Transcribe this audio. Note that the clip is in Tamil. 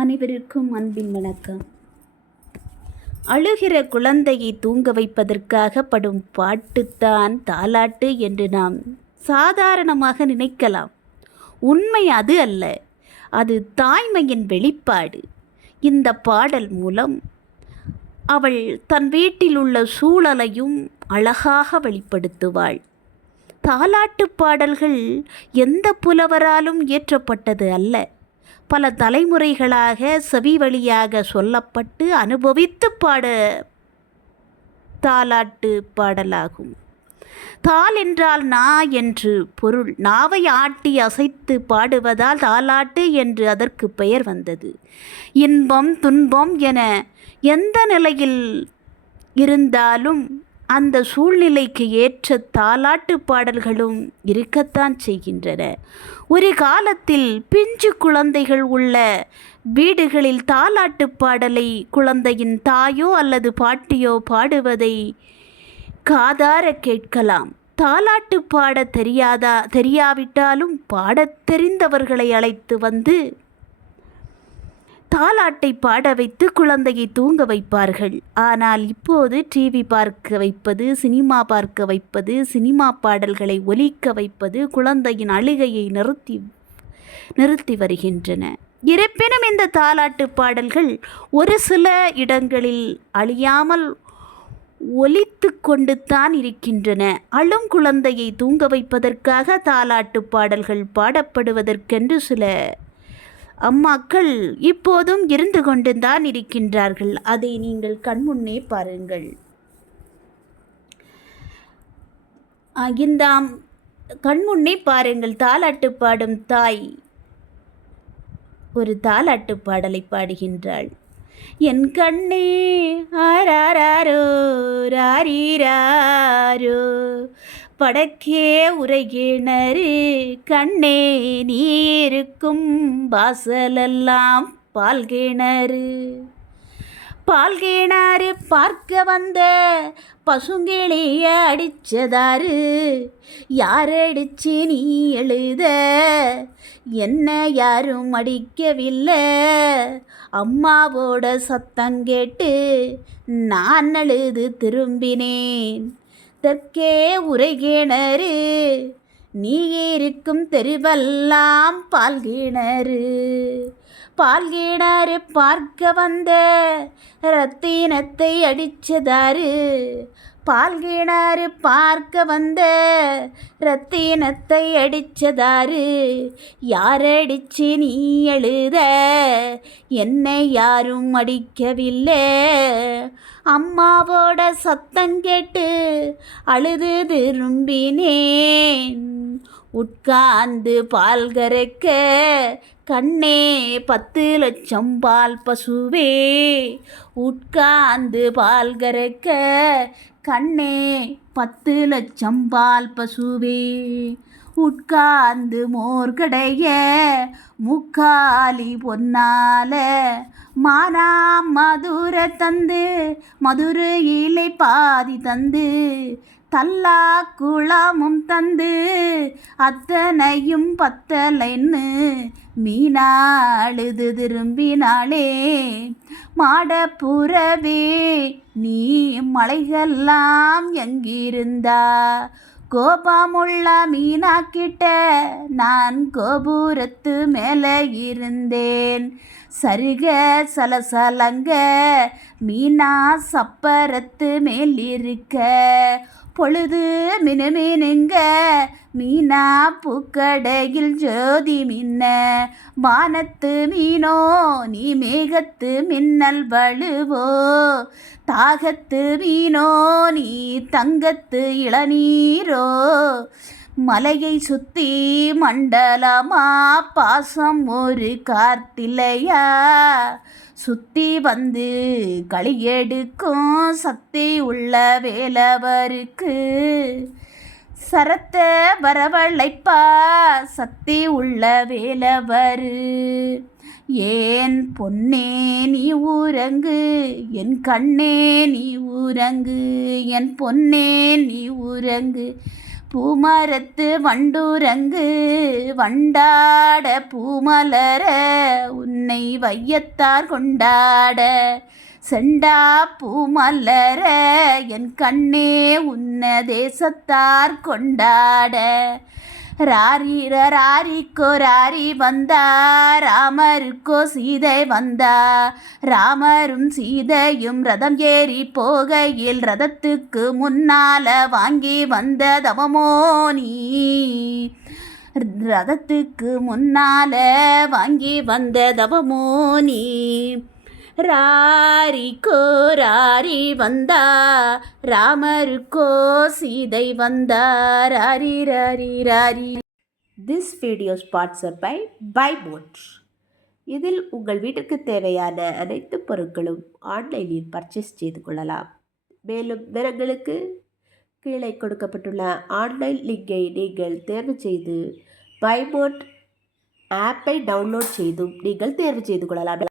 அனைவருக்கும் அன்பின் வணக்கம். அழுகிற குழந்தையை தூங்க வைப்பதற்காக படும் பாட்டுத்தான் தாலாட்டு என்று நாம் சாதாரணமாக நினைக்கலாம். உண்மை அது அல்ல, அது தாய்மையின் வெளிப்பாடு. இந்த பாடல் மூலம் அவள் தன் வீட்டில் உள்ள சூழலையும் அழகாக வெளிப்படுத்துவாள். தாலாட்டு பாடல்கள் எந்த புலவராலும் இயற்றப்பட்டது அல்ல, பல தலைமுறைகளாக செவி வழியாக சொல்லப்பட்டு அனுபவித்து பாட தாலாட்டு பாடலாகும். தால் என்றால் நா என்று பொருள். நாவை ஆட்டி அசைத்து பாடுவதால் தாலாட்டு என்று அதற்கு பெயர் வந்தது. இன்பம் துன்பம் என எந்த நிலையில் இருந்தாலும் அந்த சூழ்நிலைக்கு ஏற்ற தாலாட்டு பாடல்களும் இருக்கத்தான் செய்கின்றன. ஒரு காலத்தில் பிஞ்சு குழந்தைகள் உள்ள வீடுகளில் தாலாட்டு பாடலை குழந்தையின் தாயோ அல்லது பாட்டியோ பாடுவதை காதார கேட்கலாம். தாலாட்டு பாட தெரியாவிட்டாலும் பாடத் தெரிந்தவர்களை அழைத்து வந்து தாலாட்டை பாட வைத்து குழந்தையை தூங்க வைப்பார்கள். ஆனால் இப்போது டிவி பார்க்க வைப்பது, சினிமா பார்க்க வைப்பது, சினிமா பாடல்களை ஒலிக்க வைப்பது குழந்தையின் அழுகையை நிறுத்தி வருகின்றன. இருப்பினும் இந்த தாலாட்டு பாடல்கள் ஒரு சில இடங்களில் அழியாமல் ஒலித்து கொண்டு தான் இருக்கின்றன. அழும் குழந்தையை தூங்க வைப்பதற்காக தாலாட்டு பாடல்கள் பாடப்படுவதற்கென்று சில அம்மாக்கள் இப்போதும் இருந்து கொண்டு தான் இருக்கின்றார்கள். அதை நீங்கள் கண்முன்னே பாருங்கள். இந்த கண்முன்னே பாருங்கள். தாலாட்டு பாடும் தாய் ஒரு தாலாட்டு பாடலை பாடுகின்றாள். என் கண்ணே ஆராரோ ராரீராரோ படக்கே உரைகிணறு கண்ணே நீ இருக்கும் வாசலெல்லாம் பால்கிணறு. பால்கிணறு பார்க்க வந்த பசுங்கிளிய அடிச்சதாரு, யாரடிச்சு நீ எழுத என்ன யாரும் அடிக்கவில்லை. அம்மாவோட சத்தம் கேட்டு நான் அழுது திரும்பினேன். தெற்கே உரைகிணறு நீ இருக்கும் தெருவெல்லாம் பால்கிணறு. பால்கிணறு பார்க்க வந்த ரத்தினத்தை அடிச்சதாரு, பால்கிணறு பார்க்க வந்த ரத்தினத்தை அடிச்சதாரு, யாரடிச்சு நீ எழுத என்னை யாரும் அடிக்கவில்லை. அம்மாவோட சத்தம் கேட்டு அழுது திரும்பினேன். உட்கார்ந்து பால் கறக்க கண்ணே 10 லட்சம் பால் பசுவே. உட்கார்ந்து பால் கறக்க கண்ணே 10 லட்சம் பால் பசுவே. உட்கார்ந்து மோர்கடைய முக்காலி பொன்னால மானா மதுர தந்து மதுரையிலை பாதி தந்து தல்லா குளமும் தந்து அத்தனையும் பத்தலைன்னு மீனா அழுது திரும்பினாளே. மாடப்புறவே நீ மலைகள்லாம் எங்கிருந்தா, கோபமுள்ள மீனா கிட்ட நான் கோபுரத்து மேலே இருந்தேன். சருக சலசலங்க மீனா சப்பரத்து மேல் இருக்க, பொழுது மினுமினுங்க மீனா பூக்கடையில் ஜோதி மின்ன. வானத்து மீனோ நீ மேகத்து மின்னல் வழுவோ, தாகத்து மீனோ நீ தங்கத்து இளநீரோ. மலையை சுத்தி மண்டலமா பாசம் ஒரு கார்த்திலையா, சுத்தி வந்து களியெடுக்கும் சக்தி உள்ள வேலவருக்கு. சரத்தை வரவழைப்பா சக்தி உள்ள வேலவரு. ஏன் பொன்னே நீ ஊரங்கு, என் கண்ணே நீ ஊரங்கு, என் பொன்னே நீ ஊரங்கு. பூமரத்து வண்டுரங்கு வண்டாட பூமலர உன்னை வையத்தார் கொண்டாட செண்டா பூமலர என் கண்ணே உன்ன தேசத்தார் கொண்டாட ராரிக்கோ ராரி வந்தா ராமருக்கோ சீதை வந்தா ராமரும் சீதையும் ரதம் ஏறி போகையில் ரதத்துக்கு முன்னால வாங்கி வந்த தவமோ நீ ரதத்துக்கு முன்னால வாங்கி வந்த தவமோ நீ ராரிக்கோ ராரி வந்தா ராமருக்கோ சீதை வந்தா ராரி ராரி ராரி. This video is sponsored by BuyMoot. இதில் உங்கள் வீட்டுக்கு தேவையான அனைத்து பொருட்களும் ஆன்லைனில் பர்ச்சேஸ் செய்து கொள்ளலாம். மேலும் விவரங்களுக்கு கீழே கொடுக்கப்பட்டுள்ள ஆன்லைன் லிங்கை நீங்கள் தேர்வு செய்து BuyMoot ஆப்பை டவுன்லோட் செய்தும் நீங்கள் தேர்வு செய்து கொள்ளலாம்.